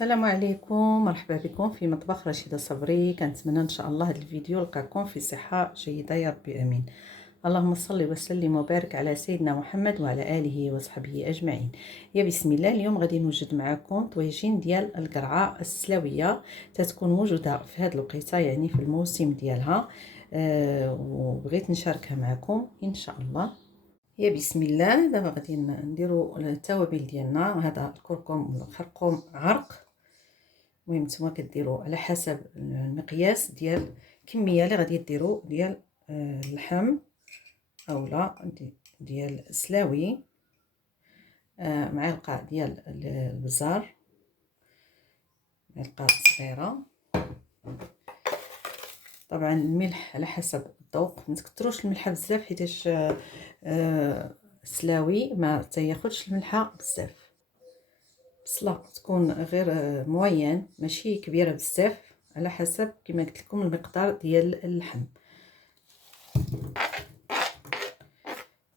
السلام عليكم، مرحبا بكم في مطبخ رشيدة صبري. كنتمنى ان شاء الله هذا الفيديو لقاكم في صحة جيدة يا ربي امين. اللهم صل وسلم وبارك على سيدنا محمد وعلى اله وصحبه اجمعين. يا بسم الله. اليوم غادي نوجد معكم طويجين ديال القرعه السلاويه، تتكون موجوده في هذه الوقيته يعني في الموسم ديالها. وبغيت نشاركها معكم ان شاء الله. يا بسم الله. دابا غادي نديرو التوابل ديالنا. هذا الكركم والخرقوم عرق، المهم نتوما كديروا على حسب المقياس ديال الكميه اللي غادي ديروا ديال اللحم اولا ديال السلاوي. معلقه ديال البزار، معلقه صغيره. طبعا الملح على حسب الذوق، ما تكثروش الملح بزاف حيتاش السلاوي ما تياخذش الملحه بزاف. بصله تكون غير موين، ماشي كبيره بزاف، على حسب كما قلت لكم المقدار ديال اللحم.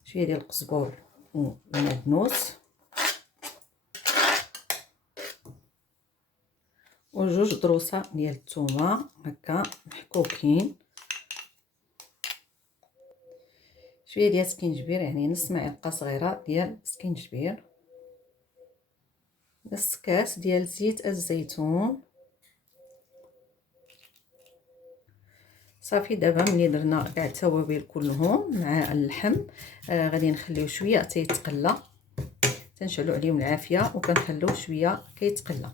شويه ديال القزبور والمعدنوس وجوج ضروسه ديال الثومه هكا محكوكين. شويه ديال سكينجبير، يعني نص معلقه صغيره ديال سكينجبير، نص كاس ديال زيت الزيتون. صافي. دابا ملي درنا كاع التوابل كلهم مع اللحم، غادي نخليو شويه تيتقلى، تنشعلوا عليهم العافيه وكنخليوه شويه كيتقلى.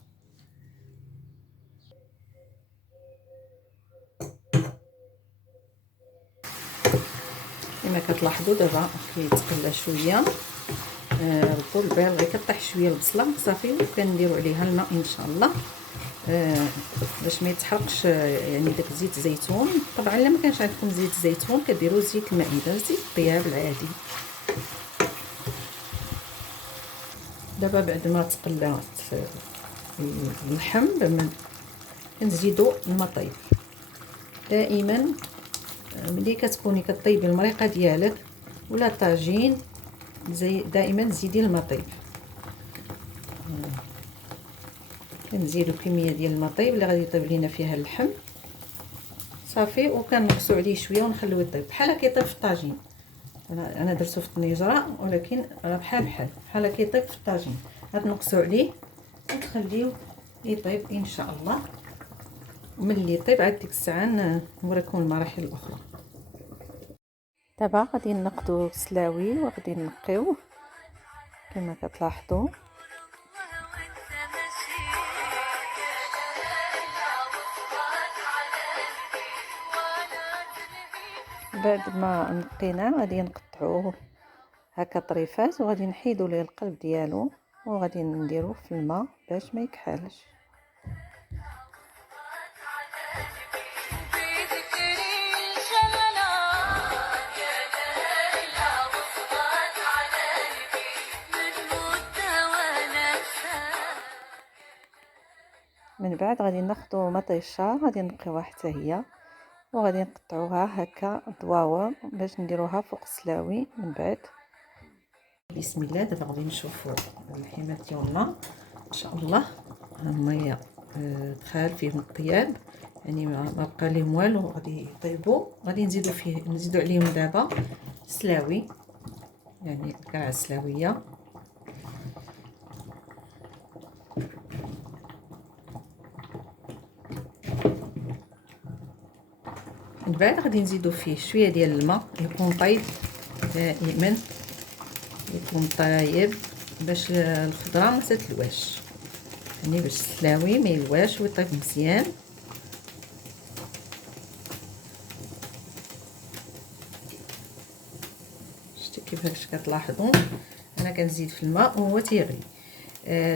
كما كتلاحظوا دابا كيتقلى شويه. ردوا البال غير كطيح شويه البصله صافي، وكنديروا عليها الماء ان شاء الله باش ما يتحرقش يعني داك زيت الزيتون. طبعا الا ما كانش عندكم زيت الزيتون كديروا زيت المائده، زيت الطياب العادي. دابا بعد ما تقلات اللحم كنزيدوا الماء طيب. دائما ملي كتكوني كطيبي المريقه ديالك ولا طاجين دائما زيدي الماء طيب. كنزيدوا كميه ديال الماء طيب اللي غادي يطيب لينا فيها اللحم صافي، وكنقصوا عليه شويه ونخلوه يطيب بحال كيطيب في الطاجين. انا درتو في الطنجره، ولكن راه بحال كيطيب في الطاجين. غنقصوا عليه ونخليوه يطيب ان شاء الله. ملي يطيب عاد ديك الساعه نوريكم المراحل الاخرى. دابا غادي نقدو السلاوي وغادي نقيوه كما كتلاحظوا. بعد ما نقيناه غادي نقطعوه هكا طريفات، وغادي نحيدوا ليه القلب ديالو وغادي نديروه في الماء باش ما يكحالش. من بعد غادي ناخذوا مطيشه غادي نقيوها حتى هي، وغادي نقطعوها هكا دواور باش نديروها فوق السلاوي. من بعد بسم الله. دابا غادي نشوفوا اللحيمات ديالنا ان شاء الله. هما دخل فيهم الطياب، يعني ما بقى لهم والو، غادي يطيبوا. غادي نزيدوا عليهم دابا السلاوي، يعني القرعه السلاويه. من بعد غادي نزيدوا فيه شويه ديال الماء، يكون طايب دائما، يكون طايب باش الخضره ما تتلواش، يعني باش السلاوي ما يلواش ويطيب مزيان. شتي كيفاش كتلاحظوا انا كنزيد في الماء وهو تيغلي.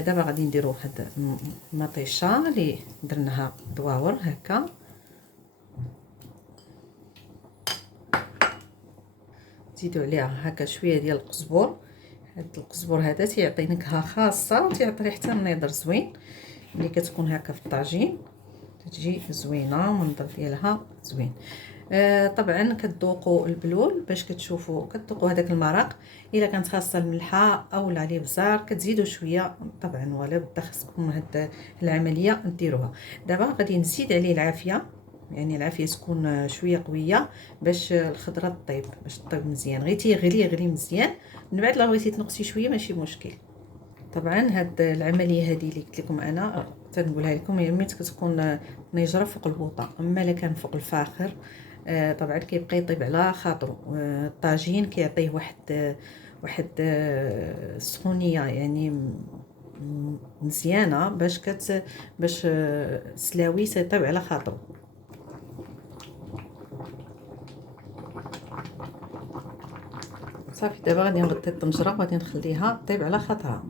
دابا غادي نديروا هاد المطيشه اللي درناها دواور هكا. نزيدوا عليها هكا شويه ديال القزبور. هاد القزبور هذا تيعطي نكهه خاصه وتيعطي حتى النظر زوين. ملي كتكون هكا في الطاجين تجي زوينه، المنظر ديالها زوين. طبعا كتذوقوا البلول باش كتشوفوا كتذوقوا هذاك المرق. الا كانت خاصه الملحه او لا الابزار كتزيدوا شويه طبعا، ولا بد خصكم هاد العمليه ديروها. دابا غادي نزيد عليه العافيه، يعني العافيه تكون شويه قويه باش الخضره طيب، باش طيب مزيان. غير تيغلي غلي مزيان، من بعد لا بغيتي تنقصي شويه ماشي مشكل. طبعا هاد العمليه هذه اللي قلت لكم انا تنقولها لكم، هي ملي كتكون نيجره فوق البوطه، اما الا كان فوق الفاخر طبعا كيبقى يطيب على خاطرو. الطاجين كيعطيه واحد السخونيه يعني مزيانه باش السلاوي تيطيب على خاطرو. صافي دابا غادي نغطي الطنجره وغادي نخليها طيب على خاطرها.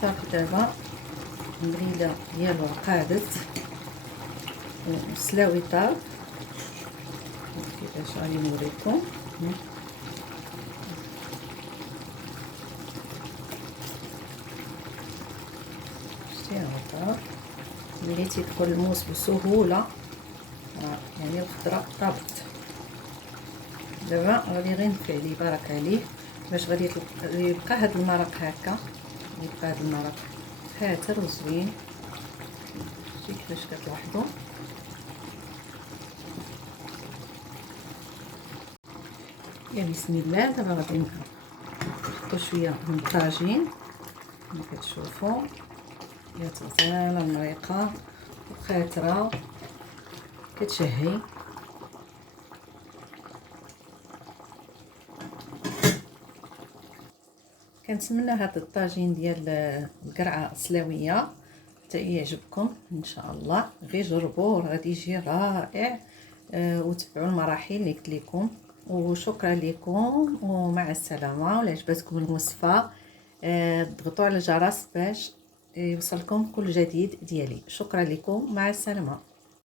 صافي دابا المريله ديالو قادت والسلاوي طاب. كيفاش غادي نوريكم. شتي هذا ملي تيدخل الموس بسهوله، يعني الخضره طابت. دابا غادي غير نفي عليه بارك عليه باش غادي يبقى هذا المرق هكا، يبقى هذا المرق فاتر وزوين. شتي كيفاش كتلاحظوا. يا بسم الله. دابا غادي نحطو شويه من الطاجين كما كتشوفوا، يا تغزاله المريقه وخاتره كتشهي. كنتمنى هذا الطاجين ديال القرعه السلاويه حتى يعجبكم ان شاء الله. غير جربوه غادي يجي رائع. وتبعوا المراحل اللي قلت لكم. وشكرا لكم ومع السلامه. ولا عجبتكم الوصفه ضغطوا على الجرس باش يوصلكم كل جديد ديالي. شكرا لكم، مع السلامه.